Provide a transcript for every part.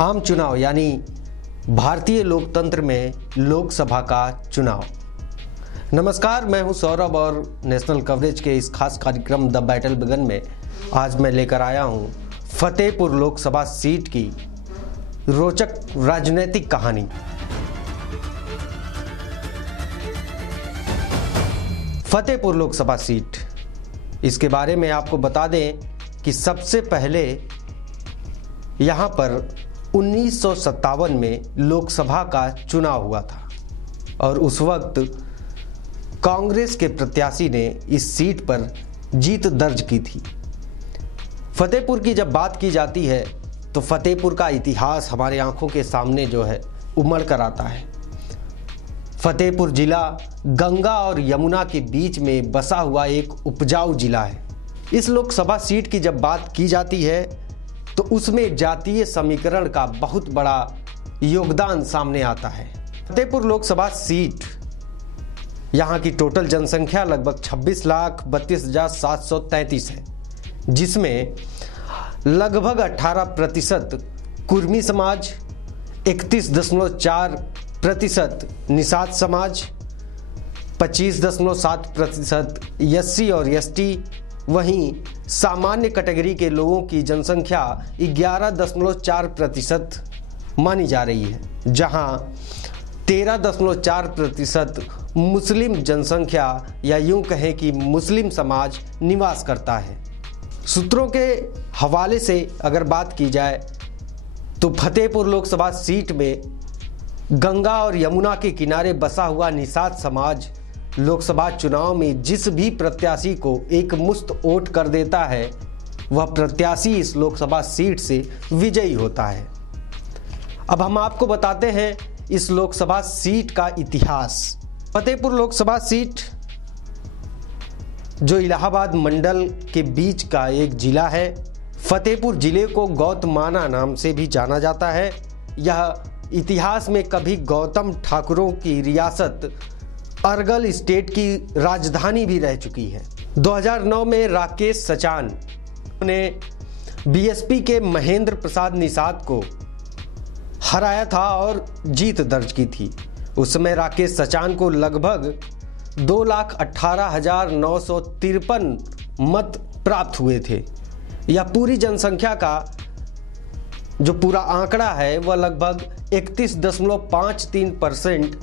आम चुनाव यानी भारतीय लोकतंत्र में लोकसभा का चुनाव। नमस्कार, मैं हूं सौरभ और नेशनल कवरेज के इस खास कार्यक्रम द बैटल बिगन में आज मैं लेकर आया हूं फतेहपुर लोकसभा सीट की रोचक राजनीतिक कहानी। फतेहपुर लोकसभा सीट, इसके बारे में आपको बता दें कि सबसे पहले यहाँ पर 1957 में लोकसभा का चुनाव हुआ था और उस वक्त कांग्रेस के प्रत्याशी ने इस सीट पर जीत दर्ज की थी। फतेहपुर की जब बात की जाती है तो फतेहपुर का इतिहास हमारे आंखों के सामने जो है उमड़ कर आता है। फतेहपुर जिला गंगा और यमुना के बीच में बसा हुआ एक उपजाऊ जिला है। इस लोकसभा सीट की जब बात की जाती है तो उसमें जातीय समीकरण का बहुत बड़ा योगदान सामने आता है। फतेहपुर लोकसभा सीट, यहाँ की टोटल जनसंख्या लगभग 26,32,733 है, जिसमें लगभग 18% कुर्मी समाज, 31.4% निषाद समाज, 25.7% एससी और एसटी, वहीं सामान्य कैटेगरी के लोगों की जनसंख्या 11.4% मानी जा रही है, जहां 13.4% मुस्लिम जनसंख्या या यूं कहें कि मुस्लिम समाज निवास करता है। सूत्रों के हवाले से अगर बात की जाए तो फतेहपुर लोकसभा सीट में गंगा और यमुना के किनारे बसा हुआ निषाद समाज लोकसभा चुनाव में जिस भी प्रत्याशी को एक मुश्त वोट कर देता है, वह प्रत्याशी इस लोकसभा सीट से विजयी होता है। अब हम आपको बताते हैं इस लोकसभा सीट का इतिहास। फतेहपुर लोकसभा सीट जो इलाहाबाद मंडल के बीच का एक जिला है। फतेहपुर जिले को गौतमाना नाम से भी जाना जाता है। यह इतिहास में कभी गौतम ठाकुरों की रियासत अरगल स्टेट की राजधानी भी रह चुकी है। 2009 में राकेश सचान ने बीएसपी के महेंद्र प्रसाद निषाद को हराया था और जीत दर्ज की थी। उस समय राकेश सचान को लगभग 2,18,953 मत प्राप्त हुए थे। यह पूरी जनसंख्या का जो पूरा आंकड़ा है वह लगभग 31.53%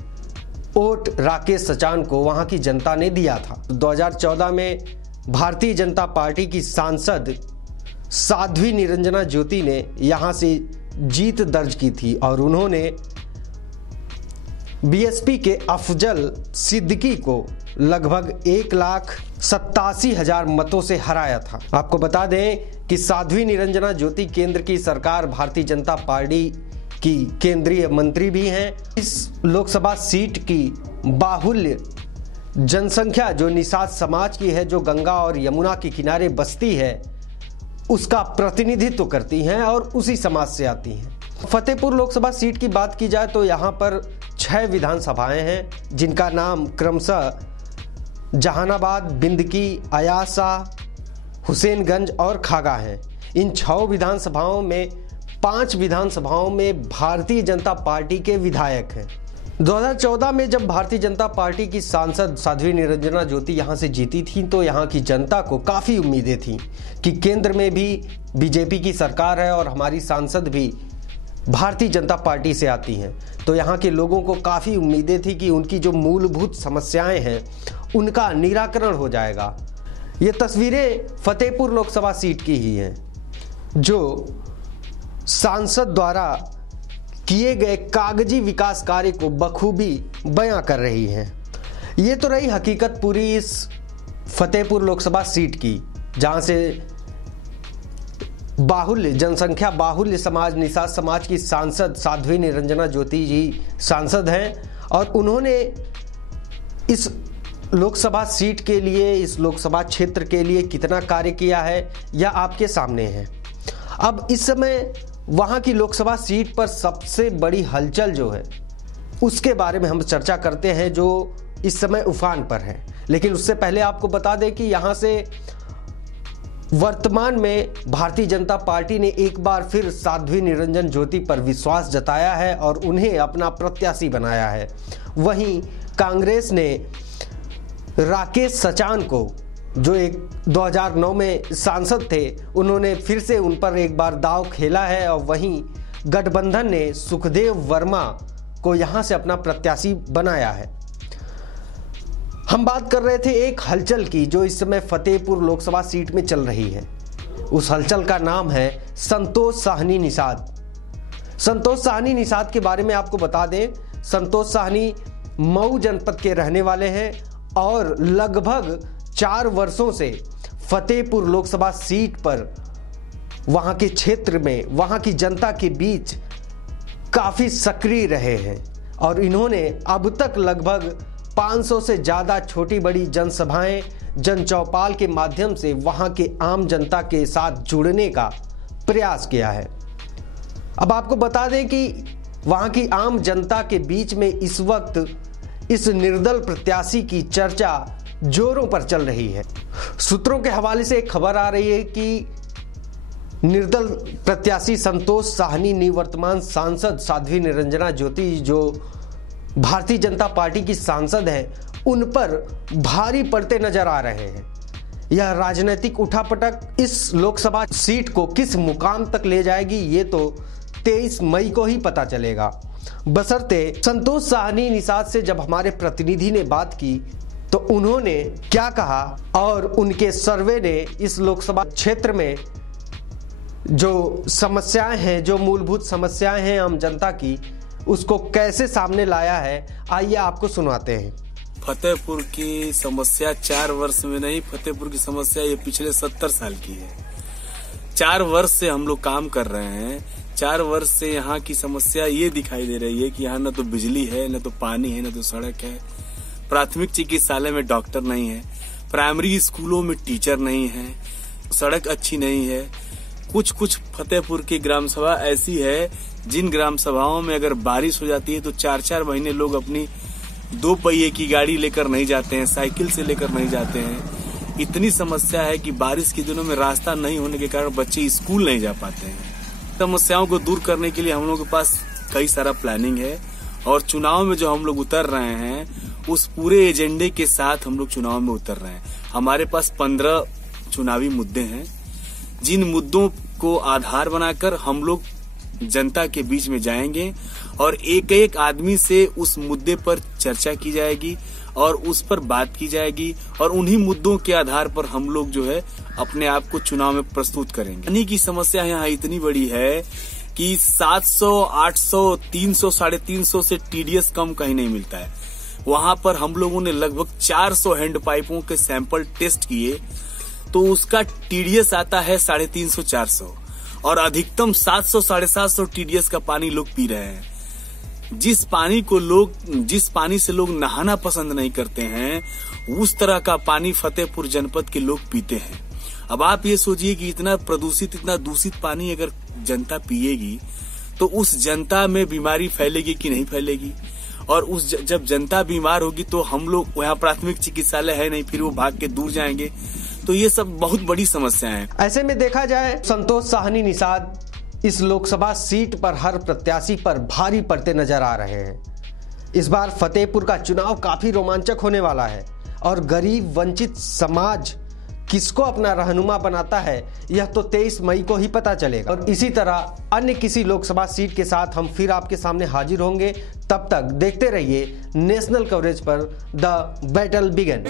वोट राकेश सचान को वहां की जनता ने दिया था। 2014 में भारतीय जनता पार्टी की सांसद साध्वी निरंजना ज्योति ने यहां से जीत दर्ज की थी और उन्होंने बीएसपी के अफजल सिद्दीकी को लगभग 1,87,000 मतों से हराया था। आपको बता दें कि साध्वी निरंजना ज्योति केंद्र की सरकार भारतीय जनता पार्टी की केंद्रीय मंत्री भी हैं। इस लोकसभा सीट की बाहुल्य जनसंख्या जो निषाद समाज की है, जो गंगा और यमुना के किनारे बसती है, उसका प्रतिनिधित्व करती हैं और उसी समाज से आती हैं। फतेहपुर लोकसभा सीट की बात की जाए तो यहाँ पर 6 विधानसभाएं हैं, जिनका नाम क्रमशः जहानाबाद, बिंदकी, अयासा, हुसैनगंज और खागा हैं। इन 6 विधानसभाओं में 5 विधानसभाओं में भारतीय जनता पार्टी के विधायक हैं। 2014 में जब भारतीय जनता पार्टी की सांसद साध्वी निरंजना ज्योति यहाँ से जीती थी तो यहाँ की जनता को काफ़ी उम्मीदें थीं कि केंद्र में भी बीजेपी की सरकार है और हमारी सांसद भी भारतीय जनता पार्टी से आती हैं, तो यहाँ के लोगों को काफ़ी उम्मीदें थी कि उनकी जो मूलभूत समस्याएं हैं उनका निराकरण हो जाएगा। ये तस्वीरें फतेहपुर लोकसभा सीट की ही हैं, जो सांसद द्वारा किए गए कागजी विकास कार्य को बखूबी बयां कर रही हैं। ये तो रही हकीकत पूरी इस फतेहपुर लोकसभा सीट की, जहां से बाहुल्य जनसंख्या, बाहुल्य समाज, निषाद समाज की सांसद साध्वी निरंजना ज्योति जी सांसद हैं और उन्होंने इस लोकसभा सीट के लिए, इस लोकसभा क्षेत्र के लिए कितना कार्य किया है यह आपके सामने है। अब इस समय वहां की लोकसभा सीट पर सबसे बड़ी हलचल जो है उसके बारे में हम चर्चा करते हैं, जो इस समय उफान पर है। लेकिन उससे पहले आपको बता दें कि यहाँ से वर्तमान में भारतीय जनता पार्टी ने एक बार फिर साध्वी निरंजन ज्योति पर विश्वास जताया है और उन्हें अपना प्रत्याशी बनाया है। वहीं कांग्रेस ने राकेश सचान को, जो एक 2009 में सांसद थे, उन्होंने फिर से उन पर एक बार दांव खेला है और वहीं गठबंधन ने सुखदेव वर्मा को यहां से अपना प्रत्याशी बनाया है। हम बात कर रहे थे एक हलचल की जो इस समय फतेहपुर लोकसभा सीट में चल रही है। उस हलचल का नाम है संतोष साहनी निषाद। संतोष साहनी निषाद के बारे में आपको बता दें, संतोष साहनी मऊ जनपद के रहने वाले हैं और लगभग 4 वर्षों से फतेहपुर लोकसभा सीट पर वहां के क्षेत्र में, वहां की जनता के बीच काफी सक्रिय रहे हैं और इन्होंने अब तक लगभग 500 से ज्यादा छोटी बड़ी जनसभाएं, जन चौपाल के माध्यम से वहां के आम जनता के साथ जुड़ने का प्रयास किया है। अब आपको बता दें कि वहां की आम जनता के बीच में इस वक्त इस निर्दल प्रत्याशी की चर्चा जोरों पर चल रही है। सूत्रों के हवाले से एक खबर आ रही है कि निर्दल प्रत्याशी संतोष साहनी निवर्तमान सांसद साध्वी निरंजना ज्योति, जो भारतीय जनता पार्टी की सांसद हैं, उन पर भारी पड़ते नजर आ रहे हैं। यह राजनीतिक उठापटक इस लोकसभा सीट को किस मुकाम तक ले जाएगी, ये तो 23 मई को ही पता चलेगा। बशर्ते संतोष साहनी निषाद से जब हमारे प्रतिनिधि ने बात की तो उन्होंने क्या कहा और उनके सर्वे ने इस लोकसभा क्षेत्र में जो समस्याएं हैं, जो मूलभूत समस्याएं हैं आम जनता की, उसको कैसे सामने लाया है, आइए आपको सुनाते हैं। फतेहपुर की समस्या 4 वर्ष में नहीं, फतेहपुर की समस्या ये पिछले 70 साल की है। 4 वर्ष से हम लोग काम कर रहे हैं। 4 वर्ष से यहाँ की समस्या ये दिखाई दे रही है कि यहाँ न तो बिजली है, न तो पानी है, न तो सड़क है। प्राथमिक चिकित्सालय में डॉक्टर नहीं है, प्राइमरी स्कूलों में टीचर नहीं है, सड़क अच्छी नहीं है। कुछ फतेहपुर की ग्राम सभा ऐसी है जिन ग्राम सभाओं में अगर बारिश हो जाती है तो 4-4 महीने लोग अपनी 2 पहिए की गाड़ी लेकर नहीं जाते हैं, साइकिल से लेकर नहीं जाते हैं। इतनी समस्या है कि बारिश के दिनों में रास्ता नहीं होने के कारण बच्चे स्कूल नहीं जा पाते हैं। समस्याओं को दूर करने के लिए हम लोग के पास कई सारा प्लानिंग है और चुनाव में जो हम लोग उतर रहे हैं उस पूरे एजेंडे के साथ हम लोग चुनाव में उतर रहे हैं। हमारे पास 15 चुनावी मुद्दे हैं जिन मुद्दों को आधार बनाकर हम लोग जनता के बीच में जाएंगे और एक एक आदमी से उस मुद्दे पर चर्चा की जाएगी और उस पर बात की जाएगी और उन्हीं मुद्दों के आधार पर हम लोग जो है अपने आप को चुनाव में प्रस्तुत करेंगे। पानी की समस्या यहाँ इतनी बड़ी है कि 700, 800, 300, 350 से टीडीएस कम कहीं नहीं मिलता है। वहां पर हम लोगों ने लगभग 400 हैंड पाइपों के सैंपल टेस्ट किए तो उसका टीडीएस आता है 350, 400 और अधिकतम 700, 750 टीडीएस का पानी लोग पी रहे हैं। जिस पानी से लोग नहाना पसंद नहीं करते हैं उस तरह का पानी फतेहपुर जनपद के लोग पीते हैं। अब आप ये सोचिए कि इतना प्रदूषित, इतना दूषित पानी अगर जनता पिएगी तो उस जनता में बीमारी फैलेगी कि नहीं फैलेगी। और जब जनता बीमार होगी तो हम लोग, वहाँ प्राथमिक चिकित्सालय है नहीं, फिर वो भाग के दूर जाएंगे। तो ये सब बहुत बड़ी समस्या है। ऐसे में देखा जाए संतोष साहनी निषाद इस लोकसभा सीट पर हर प्रत्याशी पर भारी पड़ते नजर आ रहे हैं। इस बार फतेहपुर का चुनाव काफी रोमांचक होने वाला है और गरीब वंचित समाज किसको अपना रहनुमा बनाता है यह तो 23 मई को ही पता चलेगा। और इसी तरह अन्य किसी लोकसभा सीट के साथ हम फिर आपके सामने हाजिर होंगे। तब तक देखते रहिए नेशनल कवरेज पर द बैटल बिगिन।